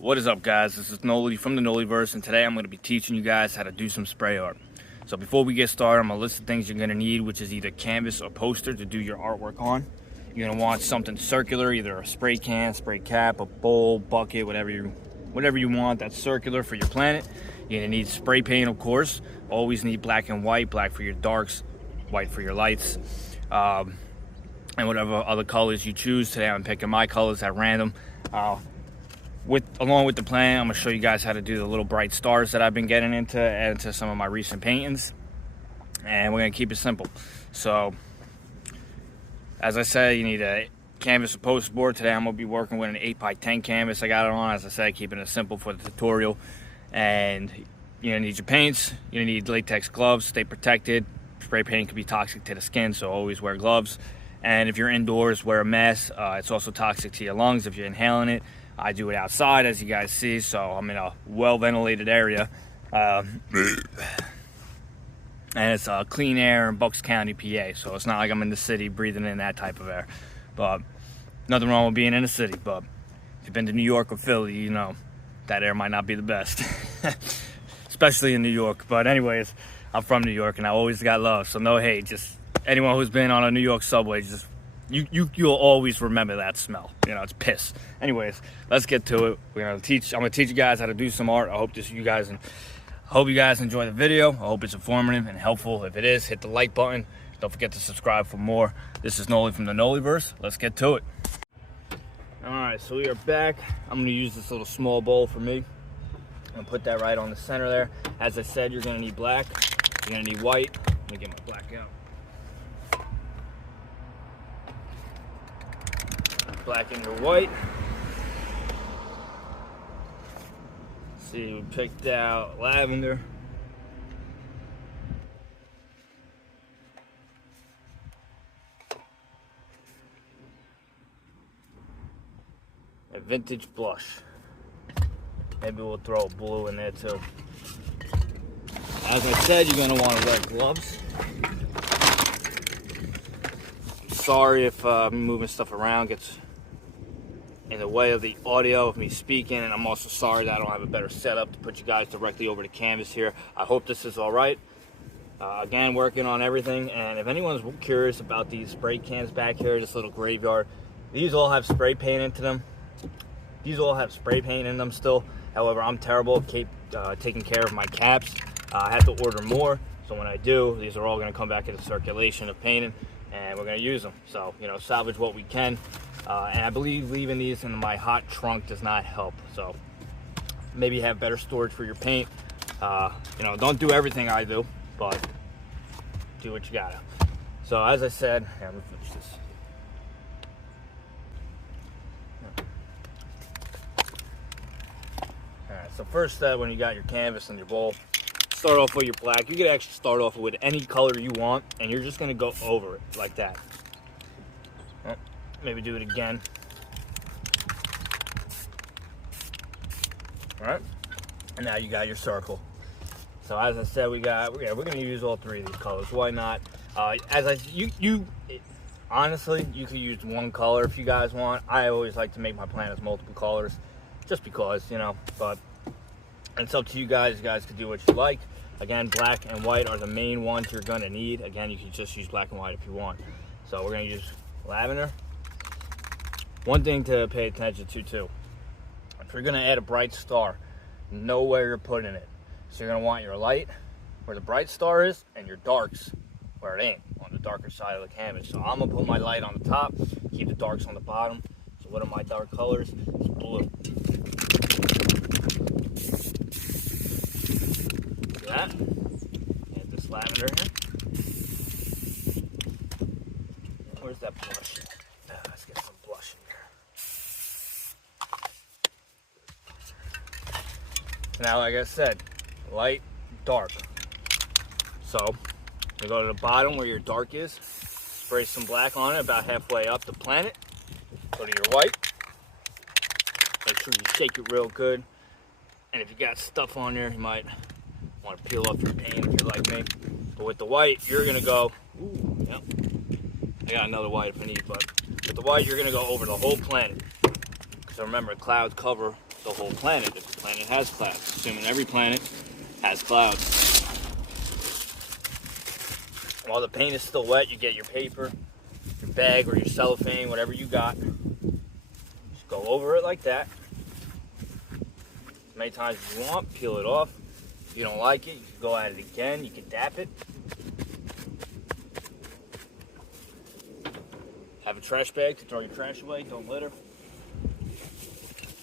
What is up, guys? This is Noli from the Noliverse, and today I'm going to be teaching you guys how to do some spray art. So before we get started, I'm going to list the things you're going to need, which is either canvas or poster to do your artwork on. You're going to want something circular, either a spray can, spray cap, a bowl, bucket, whatever you want that's circular for your planet. You're going to need spray paint, of course. Always need black and white, black for your darks, white for your lights, and whatever other colors you choose. Today I'm picking my colors at random. Along with the plan, I'm going to show you guys how to do the little bright stars that I've been getting into some of my recent paintings. And we're going to keep it simple. So, as I said, you need a canvas or poster board. Today I'm going to be working with an 8x10 canvas. I got it on, as I said, keeping it simple for the tutorial. And you're going to need your paints. You're going to need latex gloves, stay protected. Spray paint can be toxic to the skin, so always wear gloves. And if you're indoors, wear a mask. It's also toxic to your lungs if you're inhaling it. I do it outside, as you guys see, so I'm in a well-ventilated area. And it's clean air in Bucks County, PA, so it's not like I'm in the city breathing in that type of air. But nothing wrong with being in the city, but if you've been to New York or Philly, you know that air might not be the best, especially in New York. But anyways, I'm from New York, and I always got love, so no hate. Just anyone who's been on a New York subway, just you'll always remember that smell. You know, it's piss. Anyways, let's get to it. I'm gonna teach you guys how to do some art. I hope you guys enjoy the video. I hope it's informative and helpful. If it is, hit the like button. Don't forget to subscribe for more. This is Noli from the Noliverse. Let's get to it. All right, so we are back. I'm gonna use this little small bowl for me. I'm gonna put that right on the center there. As I said, you're gonna need black. You're gonna need white. Let me get my black out. Black and your white. See, we picked out lavender. A vintage blush. Maybe we'll throw a blue in there too. As I said, you're gonna want to wear gloves. Sorry if moving stuff around gets in the way of the audio of me speaking, and I'm also sorry that I don't have a better setup to put you guys directly over the canvas here. I hope this is all right. Again, working on everything, and if anyone's curious about these spray cans back here, this little graveyard, these all have spray paint into them. These all have spray paint in them still. However, I'm terrible at taking care of my caps. I have to order more, so when I do, these are all going to come back into circulation of painting, and we're going to use them. So, you know, salvage what we can. And I believe leaving these in my hot trunk does not help. So maybe have better storage for your paint. You know, don't do everything I do, but do what you gotta. So as I said, let me finish this. Alright, so first step, when you got your canvas and your bowl, start off with your black. You could actually start off with any color you want, and you're just gonna go over it like that. Maybe do it again. All right, and now you got your circle. So as I said, we're gonna use all three of these colors. Why not? Honestly, you could use one color if you guys want. I always like to make my planners multiple colors, just because, you know. But it's up to you guys. You guys can do what you like. Again, black and white are the main ones you're gonna need. Again, you can just use black and white if you want. So we're gonna use lavender. One thing to pay attention to too, if you're gonna add a bright star, know where you're putting it. So you're gonna want your light where the bright star is, and your darks where it ain't, on the darker side of the canvas. So I'm gonna put my light on the top, keep the darks on the bottom. So what are my dark colors? It's blue. See that? Add this lavender here. Where's that blush? Let's get some blush in here. Now, like I said, light, dark. So, you go to the bottom where your dark is, spray some black on it about halfway up the planet. Go to your white. Make sure you shake it real good. And if you got stuff on there, you might want to peel off your paint if you're like me. But with the white, you're gonna go, ooh, yep. I got another white if I need, but with the white, you're gonna go over the whole planet. So remember, clouds cover the whole planet if the planet has clouds, assuming every planet has clouds. While the paint is still wet, you get your paper, your bag, or your cellophane, whatever you got. Just go over it like that. As many times as you want, peel it off. If you don't like it, you can go at it again, you can dap it. Have a trash bag to throw your trash away, don't litter.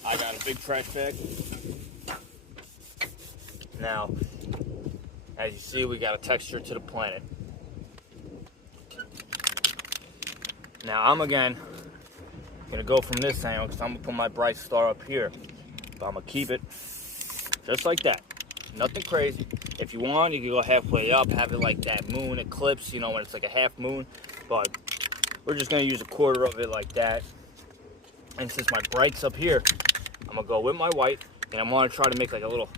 I got a big trash bag. Now, as you see, we got a texture to the planet. Now I'm again gonna go from this angle because I'm gonna put my bright star up here. But I'm gonna keep it just like that. Nothing crazy. If you want, you can go halfway up, have it like that moon eclipse, you know, when it's like a half moon. But we're just gonna use a quarter of it like that. And since my bright's up here, I'm gonna go with my white, and I'm gonna try to make like a little,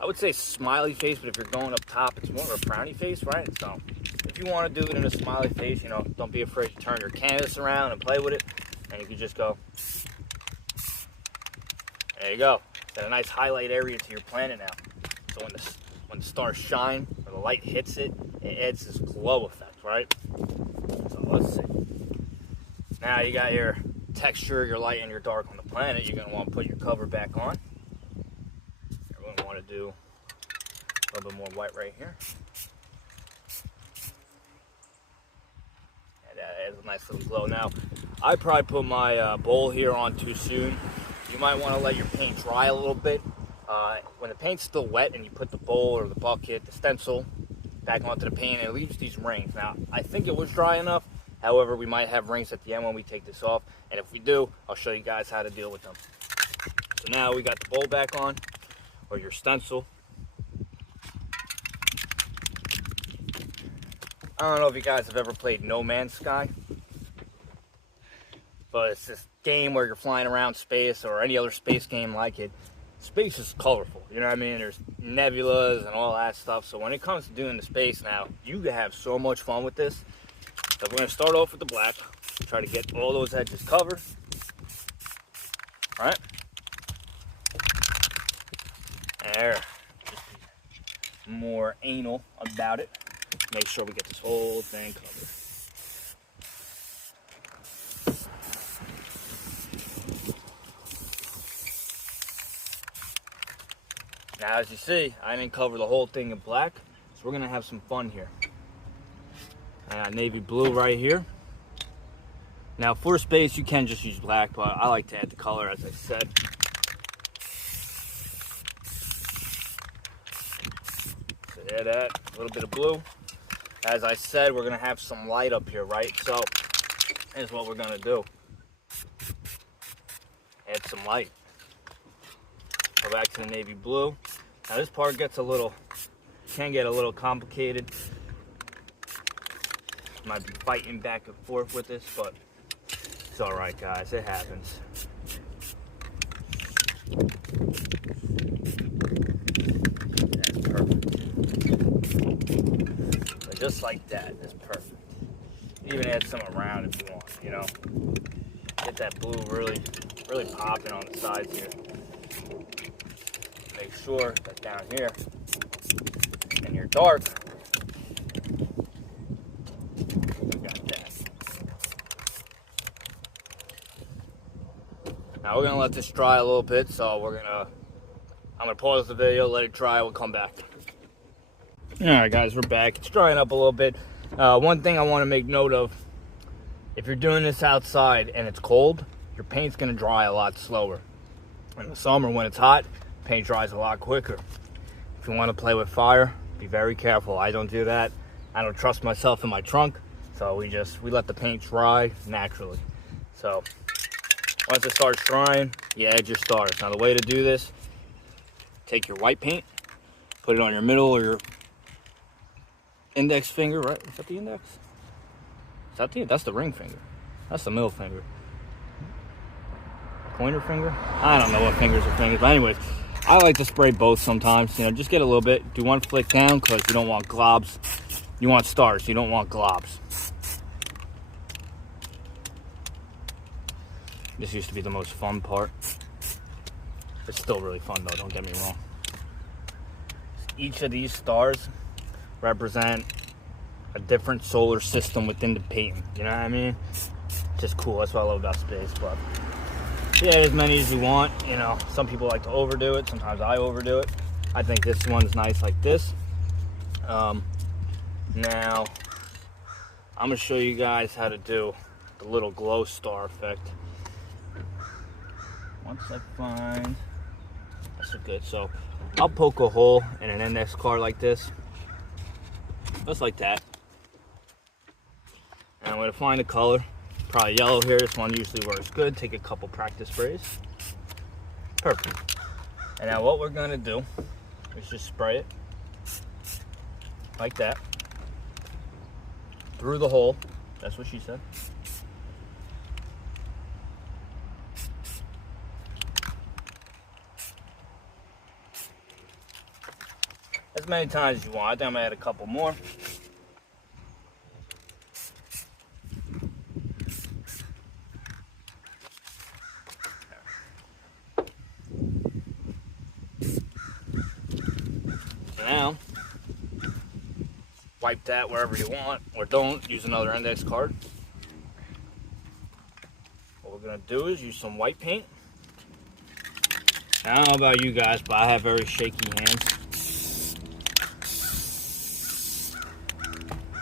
I would say smiley face, but if you're going up top, it's more of a frowny face, right? So if you want to do it in a smiley face, you know, don't be afraid to turn your canvas around and play with it. And you can just go, there you go. Got a nice highlight area to your planet now. So when the stars shine, or the light hits it, it adds this glow effect, right? So let's see. Now you got your texture, your light and your dark on the planet. You're gonna want to put your cover back on. You're gonna want to do a little bit more white right here. And that adds a nice little glow. Now, I probably put my bowl here on too soon. You might want to let your paint dry a little bit. When the paint's still wet and you put the bowl or the bucket, the stencil, back onto the paint, it leaves these rings. Now, I think it was dry enough. However, we might have rings at the end when we take this off. And if we do, I'll show you guys how to deal with them. So now we got the bowl back on, or your stencil. I don't know if you guys have ever played No Man's Sky, but it's this game where you're flying around space, or any other space game like it. Space is colorful, you know what I mean? There's nebulas and all that stuff. So when it comes to doing the space now, you can have so much fun with this. So we're going to start off with the black. Try to get all those edges covered. All right. There. Just be more anal about it. Make sure we get this whole thing covered. Now, as you see, I didn't cover the whole thing in black, so we're going to have some fun here. Navy blue right here. Now, for space, you can just use black, but I like to add the color, as I said. So there, that, a little bit of blue. As I said, we're going to have some light up here, right? So, here's what we're going to do. Add some light. Go back to the navy blue. Now this part gets can get a little complicated. Might be fighting back and forth with this, but it's all right, guys. It happens. That's perfect. So just like that, that's perfect. Even add some around if you want, you know. Get that blue really popping on the sides here. Make sure that down here in your dark, we got that. Now we're gonna let this dry a little bit, so I'm gonna pause the video, let it dry, we'll come back. All right, guys, we're back. It's drying up a little bit. One thing I want to make note of: if you're doing this outside and it's cold, your paint's gonna dry a lot slower. In the summer, when it's hot, paint dries a lot quicker. If you want to play with fire, be very careful. I don't do that. I don't trust myself in my trunk, so we let the paint dry naturally. So once it starts drying, you add your stars. Now the way to do this: take your white paint, put it on your middle or your index finger, right? Is that the index? That's the ring finger. That's the middle finger. Pointer finger? I don't know what fingers are fingers, but anyways, I like to spray both sometimes. You know, just get a little bit. Do one flick down because you don't want globs. You want stars. You don't want globs. This used to be the most fun part. It's still really fun though, don't get me wrong. Each of these stars represent a different solar system within the painting, you know what I mean? Just cool, that's what I love about space. But yeah, as many as you want, you know. Some people like to overdo it, sometimes I overdo it. I think this one's nice like this. Now I'm gonna show you guys how to do the little glow star effect. Once I find, that's good. So I'll poke a hole in an index card like this, just like that. And I'm gonna find a color, probably yellow here. This one usually works good. Take a couple practice sprays. Perfect. And now what we're gonna do is just spray it like that through the hole. That's what she said. As many times as you want. I think I'm gonna add a couple more. So now, wipe that wherever you want, or don't. Use another index card. What we're gonna do is use some white paint. Now, I don't know about you guys, but I have very shaky hands.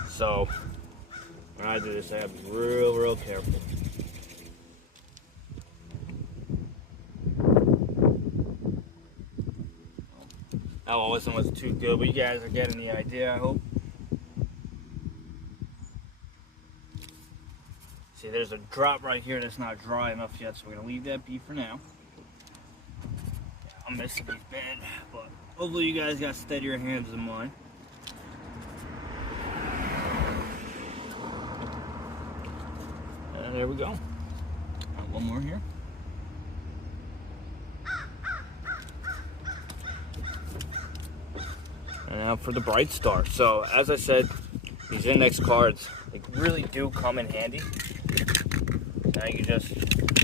So when I do this, I have to be real careful. That one wasn't too good, but you guys are getting the idea, I hope. See, there's a drop right here that's not dry enough yet, so we're gonna leave that be for now. I'm missing these bad, but hopefully you guys got steadier hands than mine. And there we go. One more here. And now for the bright star. So as I said, these index cards, they really do come in handy. Now you just,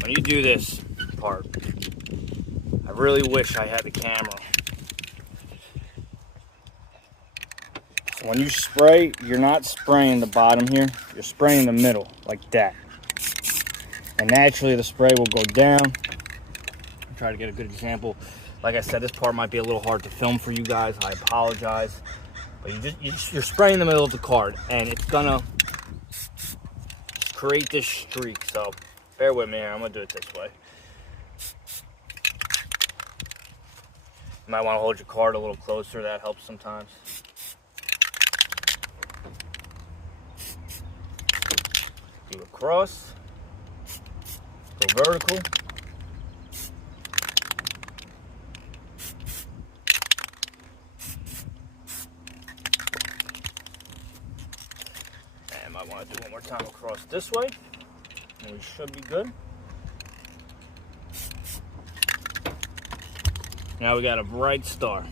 when you do this part, I really wish I had the camera. So when you spray, you're not spraying the bottom here, you're spraying the middle, like that. And naturally the spray will go down. I'll try to get a good example. Like I said, this part might be a little hard to film for you guys. I apologize. But you're spraying the middle of the card, and it's gonna create this streak. So bear with me here. I'm gonna do it this way. You might want to hold your card a little closer. That helps sometimes. Do across. Go vertical. And might want to do one more time across this way. And we should be good. Now we got a bright star.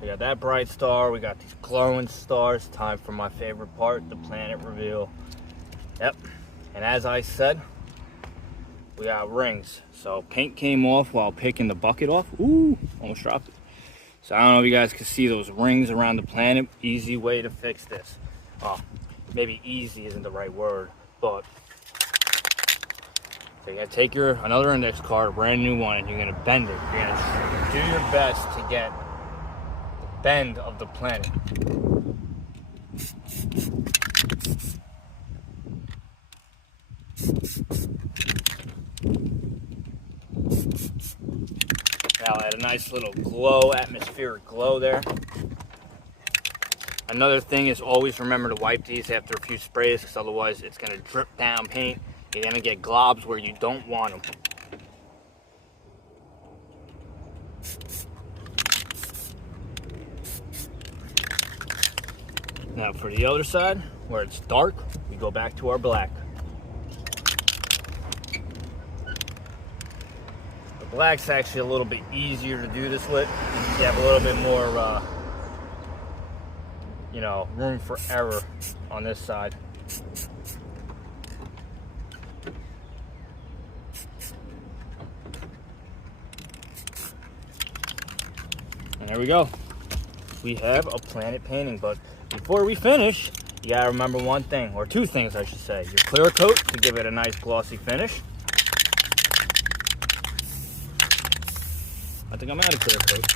We got that bright star, we got these glowing stars. Time for my favorite part, the planet reveal. Yep, and as I said, we got rings. So paint came off while picking the bucket off. Ooh, almost dropped it. So I don't know if you guys can see those rings around the planet. Easy way to fix this. Oh, maybe easy isn't the right word, but so you're gonna take another index card, a brand new one, and you're gonna bend it. You're gonna do your best to get bend of the planet. Now add a nice little glow, atmospheric glow there. Another thing is always remember to wipe these after a few sprays, because otherwise it's going to drip down paint. You're going to get globs where you don't want them. Now for the other side, where it's dark, we go back to our black. The black's actually a little bit easier to do this with. You have a little bit more, you know, room for error on this side. And there we go. We have a planet painting. But before we finish, you gotta remember one thing, or two things I should say. Your clear coat to give it a nice glossy finish. I think I'm out of clear coat.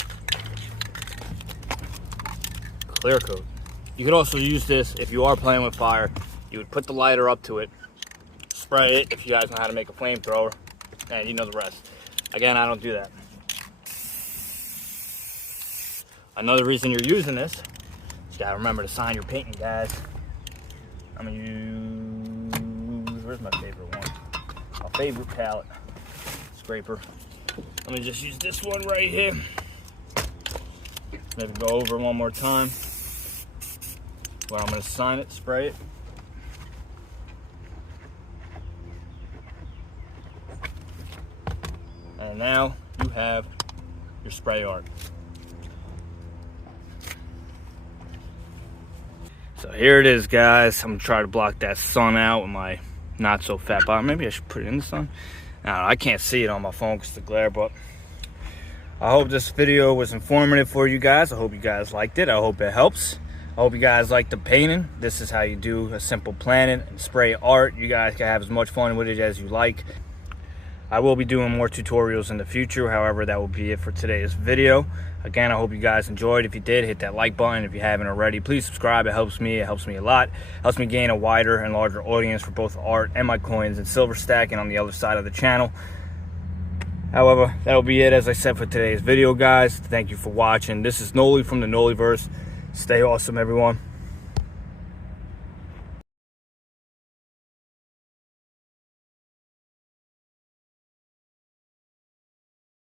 Clear coat. You could also use this if you are playing with fire. You would put the lighter up to it, spray it if you guys know how to make a flamethrower, and you know the rest. Again, I don't do that. Another reason you're using this, you gotta remember to sign your painting, guys. I'm gonna use, where's my favorite one? My favorite palette scraper. Let me just use this one right here. Maybe go over one more time. Well, I'm gonna sign it, spray it. And now you have your spray art. So here it is, guys. I'm gonna try to block that sun out with my not so fat bottom. Maybe I should put it in the sun. I can't see it on my phone because of the glare, but I hope this video was informative for you guys. I hope you guys liked it. I hope it helps. I hope you guys like the painting. This is how you do a simple planet and spray art. You guys can have as much fun with it as you like. I will be doing more tutorials in the future. However, that will be it for today's video. Again, I hope you guys enjoyed. If you did, hit that like button. If you haven't already, please subscribe. It helps me. It helps me a lot. It helps me gain a wider and larger audience for both art and my coins and silver stacking on the other side of the channel. However, that'll be it, as I said, for today's video, guys. Thank you for watching. This is Noli from the Noliverse. Stay awesome, everyone.